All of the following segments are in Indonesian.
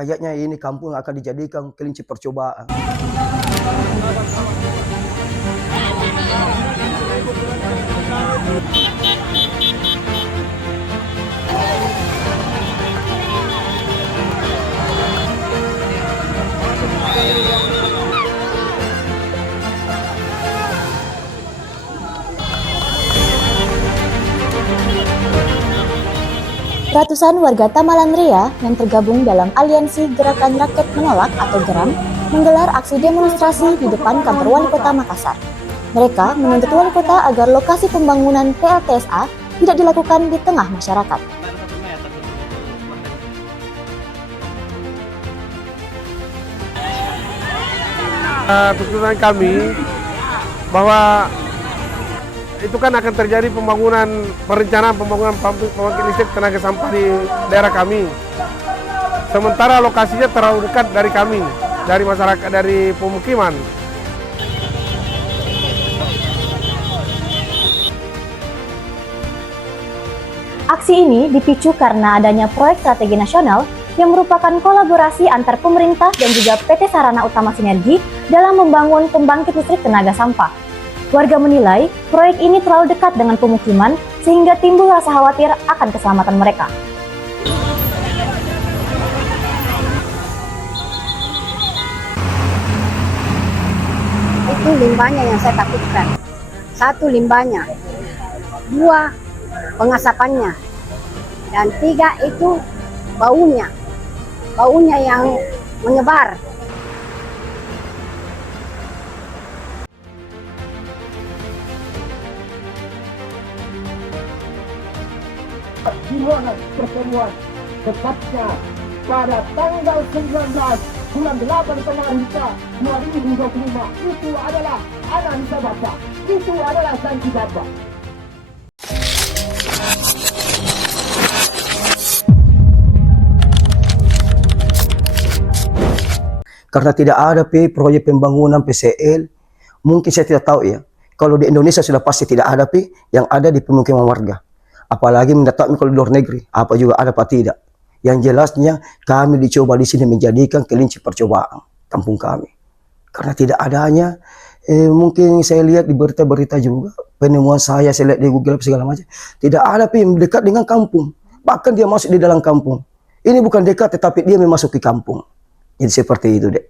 kayaknya ini kampung akan dijadikan kelinci percobaan. Ratusan warga Tamalan Ria yang tergabung dalam Aliansi Gerakan Rakyat Menolak atau GERAM menggelar aksi demonstrasi di depan kantor Wali Kota Makassar. Mereka menuntut Wali Kota agar lokasi pembangunan PLTSA tidak dilakukan di tengah masyarakat. Tuntutan kami bahwa itu kan akan terjadi perencanaan pembangunan pembangkit listrik tenaga sampah di daerah kami. Sementara lokasinya terlalu dekat dari kami, dari masyarakat, dari pemukiman. Aksi ini dipicu karena adanya proyek strategi nasional yang merupakan kolaborasi antar pemerintah dan juga PT Sarana Utama Sinergi dalam membangun pembangkit listrik tenaga sampah. Warga menilai proyek ini terlalu dekat dengan pemukiman sehingga timbul rasa khawatir akan keselamatan mereka. Itu limbahnya yang saya takutkan. Satu, limbahnya. Dua, pengasapannya. Dan tiga, itu baunya. Baunya yang menyebar. Di mana pertemuan tepatnya pada tanggal 19 bulan 8 Pengarita 2025. Itu adalah analisa Bapak, itu adalah janji Bapak. Karena tidak ada proyek pembangunan PCL, mungkin saya tidak tahu ya. Kalau di Indonesia sudah pasti tidak ada yang ada di pemukiman warga. Apalagi mendatangkan ke luar negeri, apa juga ada apa tidak. Yang jelasnya kami dicoba di sini menjadikan kelinci percobaan kampung kami. Karena tidak adanya, mungkin saya lihat di berita-berita juga, penemuan saya lihat di Google segala macam. Tidak ada yang dekat dengan kampung, bahkan dia masuk di dalam kampung. Ini bukan dekat, tetapi dia memasuki kampung. Jadi seperti itu, Dek.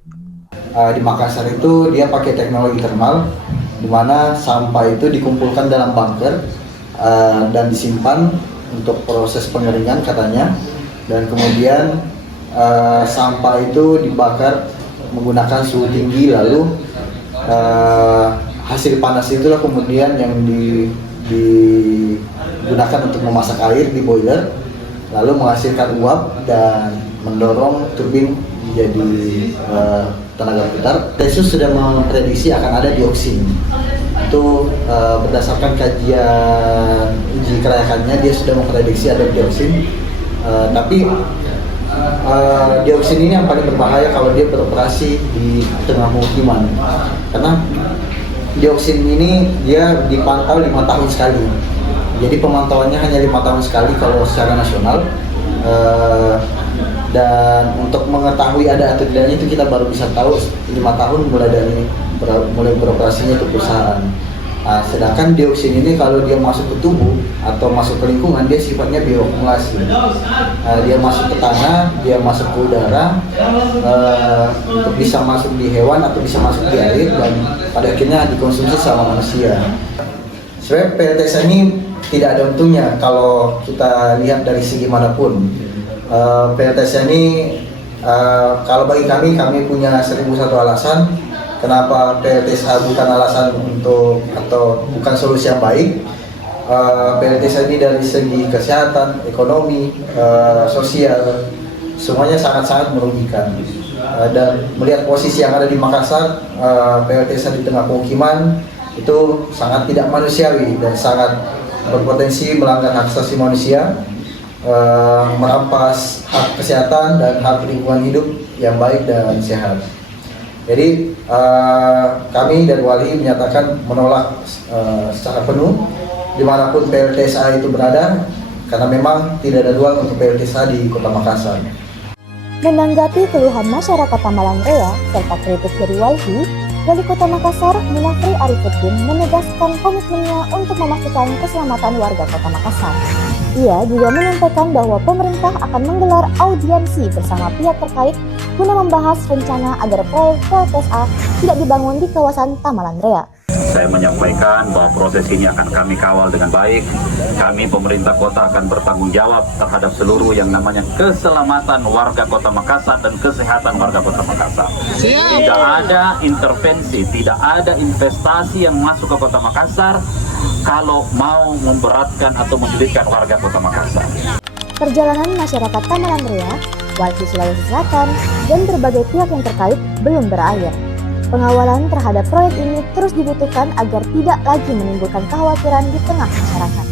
Di Makassar itu dia pakai teknologi thermal, di mana sampah itu dikumpulkan dalam bunker dan disimpan untuk proses pengeringan katanya, dan kemudian sampah itu dibakar menggunakan suhu tinggi, lalu hasil panas itulah kemudian yang digunakan untuk memasak air di boiler, lalu menghasilkan uap dan mendorong turbin menjadi tenaga putar. Tesus sudah memprediksi akan ada dioksin. Itu berdasarkan kajian uji kelayakannya, dia sudah memprediksi ada dioksin. Tapi dioksin ini yang paling berbahaya kalau dia beroperasi di tengah pemukiman, karena dioksin ini dia dipantau 5 tahun sekali. Jadi pemantauannya hanya 5 tahun sekali kalau secara nasional. Dan untuk mengetahui ada atau tidaknya itu kita baru bisa tahu 5 tahun mulai beroperasinya itu perusahaan. Sedangkan dioksin ini kalau dia masuk ke tubuh atau masuk ke lingkungan, dia sifatnya bioakumulasi. Dia masuk ke tanah, dia masuk ke udara, untuk bisa masuk di hewan atau bisa masuk di air, dan pada akhirnya dikonsumsi sama manusia. Sebenarnya PLTSA ini tidak ada untungnya kalau kita lihat dari segi manapun. PLTSA ini kalau bagi kami punya 1001 alasan kenapa PLTSA bukan alasan untuk atau bukan solusi yang baik. PLTSA ini dari segi kesehatan, ekonomi, sosial, semuanya sangat-sangat merugikan. Dan melihat posisi yang ada di Makassar, PLTSA di tengah pemukiman itu sangat tidak manusiawi dan sangat berpotensi melanggar hak asasi manusia, merampas hak kesehatan dan hak lingkungan hidup yang baik dan sehat. Jadi kami dari Wali menyatakan menolak secara penuh dimanapun PLTSA itu berada, karena memang tidak ada ruang untuk PLTSA di Kota Makassar. Menanggapi keluhan masyarakat Tamalan Rea serta kritik dari Walhi, Wali Kota Makassar, Munafri Arifuddin menegaskan komitmennya untuk memastikan keselamatan warga Kota Makassar. Ia juga menyampaikan bahwa pemerintah akan menggelar audiensi bersama pihak terkait guna membahas rencana agar proyek PLTSA tidak dibangun di kawasan Tamalan Rea. Saya menyampaikan bahwa proses ini akan kami kawal dengan baik. Kami pemerintah kota akan bertanggung jawab terhadap seluruh yang namanya keselamatan warga Kota Makassar dan kesehatan warga Kota Makassar. Tidak ada intervensi, tidak ada investasi yang masuk ke Kota Makassar kalau mau memberatkan atau menyulitkan warga Kota Makassar. Perjalanan masyarakat Tamalan Rea, Walhi Sulawesi Selatan, dan berbagai pihak yang terkait belum berakhir. Pengawalan terhadap proyek ini terus dibutuhkan agar tidak lagi menimbulkan kekhawatiran di tengah masyarakat.